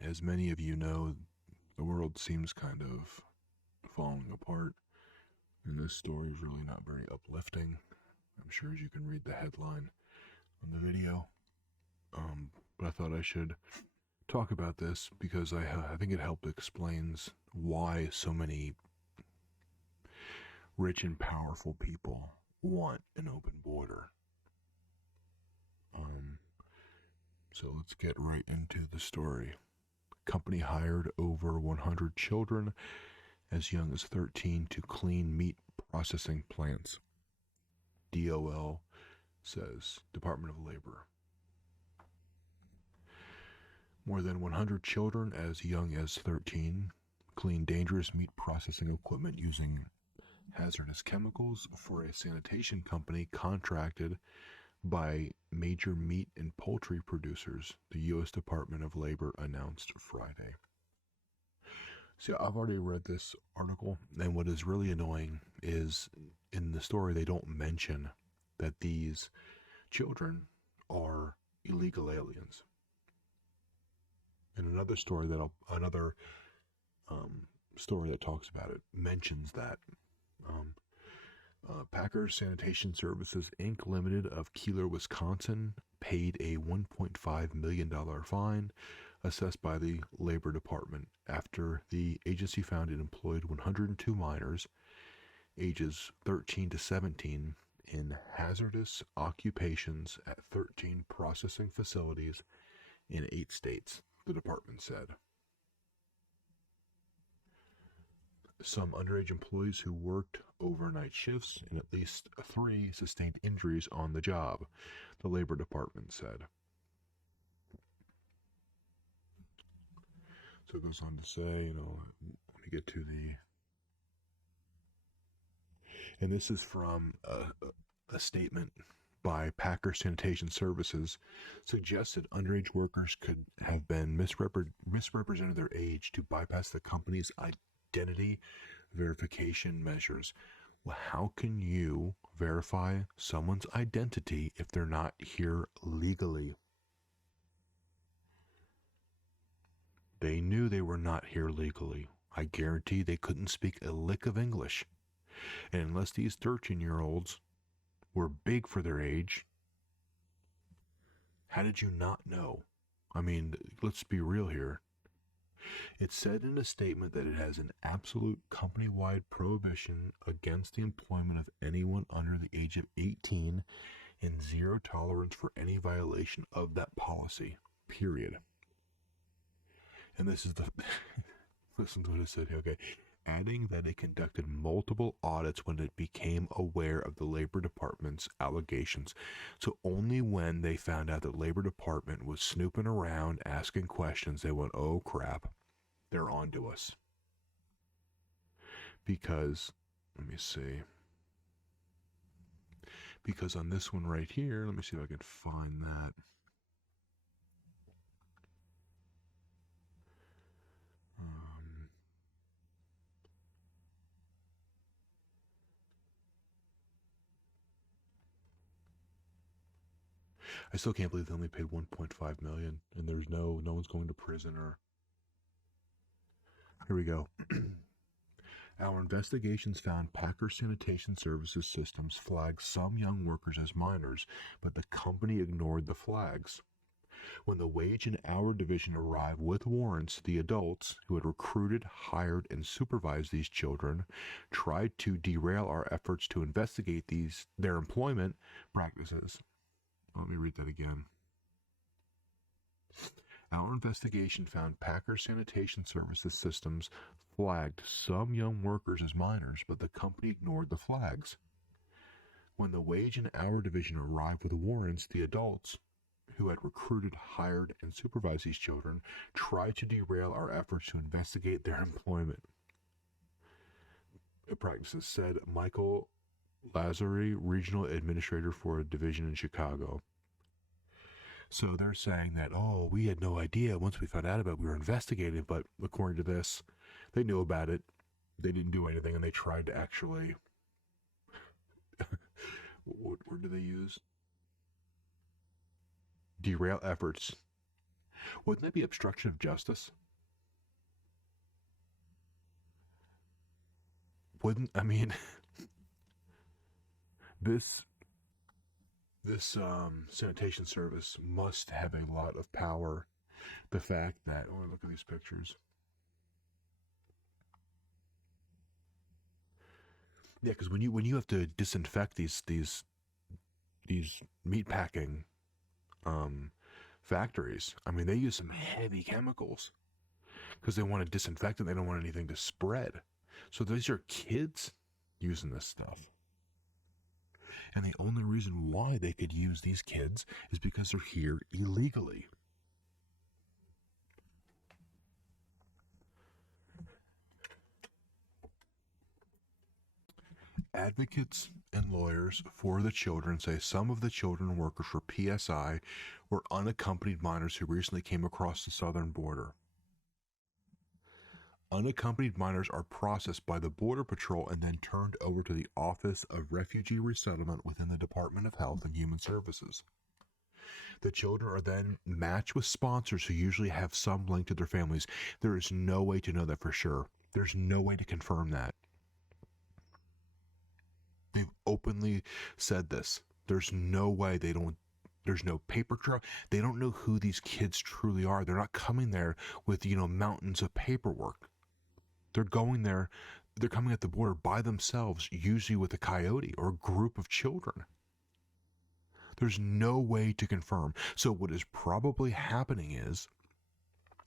As many of you know, the world seems kind of falling apart, and this story is really not very uplifting. I'm sure as you can read the headline on the video. But I thought I should talk about this because I think it helps explains why so many rich and powerful people want an open border. So let's get right into the story. Company hired over 100 children as young as 13 to clean meat processing plants. DOL says, Department of Labor. More than 100 children as young as 13 clean dangerous meat processing equipment using hazardous chemicals for a sanitation company contracted by major meat and poultry producers, the U.S. Department of Labor announced Friday. See, I've already read this article, and what is really annoying is in the story they don't mention that these children are illegal aliens. And another story story that talks about it mentions that Packers Sanitation Services Inc. Limited of Keeler, Wisconsin, paid a $1.5 million fine assessed by the Labor Department after the agency found it employed 102 minors ages 13 to 17 in hazardous occupations at 13 processing facilities in 8 states, the department said. Some underage employees who worked overnight shifts in at least 3 sustained injuries on the job, the Labor Department said. So it goes on to say, let me get to the. And this is from a statement by Packer Sanitation Services suggested underage workers could have been misrepresented their age to bypass the company's identity verification measures. Well, how can you verify someone's identity if they're not here legally? They knew they were not here legally. I guarantee they couldn't speak a lick of English. And unless these 13-year-olds were big for their age, how did you not know? I mean, let's be real here. It said in a statement that it has an absolute company-wide prohibition against the employment of anyone under the age of 18 and zero tolerance for any violation of that policy, period. And this is the listen to what it said here, okay. Adding that it conducted multiple audits when it became aware of the Labor Department's allegations. So only when they found out the Labor Department was snooping around, asking questions, they went, oh crap, they're on to us. Because, let me see. Because on this one right here, let me see if I can find that. I still can't believe they only paid 1.5 million and there's no one's going to prison or. Here we go. Our investigations found Packer Sanitation Services Systems flagged some young workers as minors, but the company ignored the flags. When the wage and hour division arrived with warrants, the adults who had recruited, hired, and supervised these children tried to derail our efforts to investigate their employment practices. Let me read that again. Our investigation found Packer Sanitation Services Systems flagged some young workers as minors, but the company ignored the flags. When the wage and hour division arrived with warrants, the adults who had recruited, hired, and supervised these children tried to derail our efforts to investigate their employment practices, said Michael Lazary, regional administrator for a division in Chicago. So they're saying that, oh, we had no idea. Once we found out about it, we were investigating, but according to this, they knew about it. They didn't do anything, and they tried to actually. What word do they use? Derail efforts Wouldn't that be obstruction of justice? Wouldn't, I mean, this this sanitation service must have a lot of power. The fact that, oh, look at these pictures. Yeah, because when you have to disinfect these meat packing um, factories, I mean, they use some heavy chemicals because they want to disinfect it. They don't want anything to spread. So these are kids using this stuff. And the only reason why they could use these kids is because they're here illegally. Advocates and lawyers for the children say some of the children workers for PSI were unaccompanied minors who recently came across the southern border. Unaccompanied minors are processed by the Border Patrol and then turned over to the Office of Refugee Resettlement within the Department of Health and Human Services. The children are then matched with sponsors who usually have some link to their families. There is no way to know that for sure. There's no way to confirm that. They've openly said this. There's no way there's no paper trail. They don't know who these kids truly are. They're not coming there with, mountains of paperwork. They're going there, they're coming at the border by themselves, usually with a coyote or a group of children. There's no way to confirm. So what is probably happening is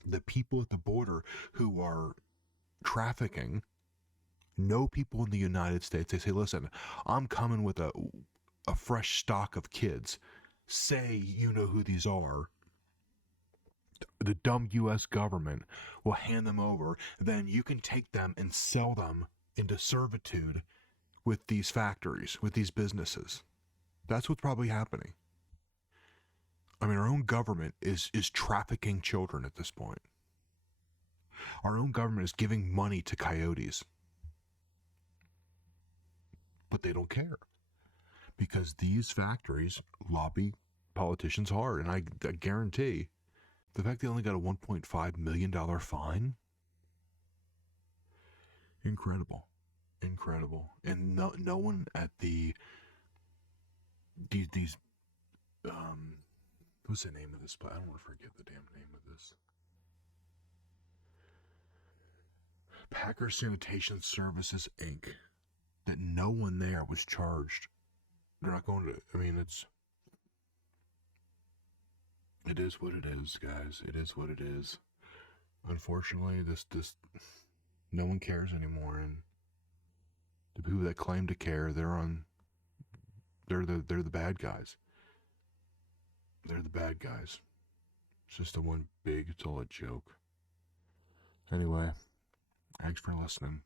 the people at the border who are trafficking know people in the United States. They say, listen, I'm coming with a fresh stock of kids. Say you know who these are. The dumb U.S. government will hand them over. Then you can take them and sell them into servitude with these factories, with these businesses. That's what's probably happening. I mean, our own government is trafficking children at this point. Our own government is giving money to coyotes. But they don't care. Because these factories lobby politicians hard. And I guarantee the fact they only got a $1.5 million fine, incredible. And no one at these what's the name of this place? I don't want to forget the damn name of this. Packer Sanitation Services Inc. That no one there was charged. They're not going to, it is what it is, guys. It is what it is. Unfortunately, this no one cares anymore, and the people that claim to care, they're the bad guys. They're the bad guys. It's just it's all a joke. Anyway, thanks for listening.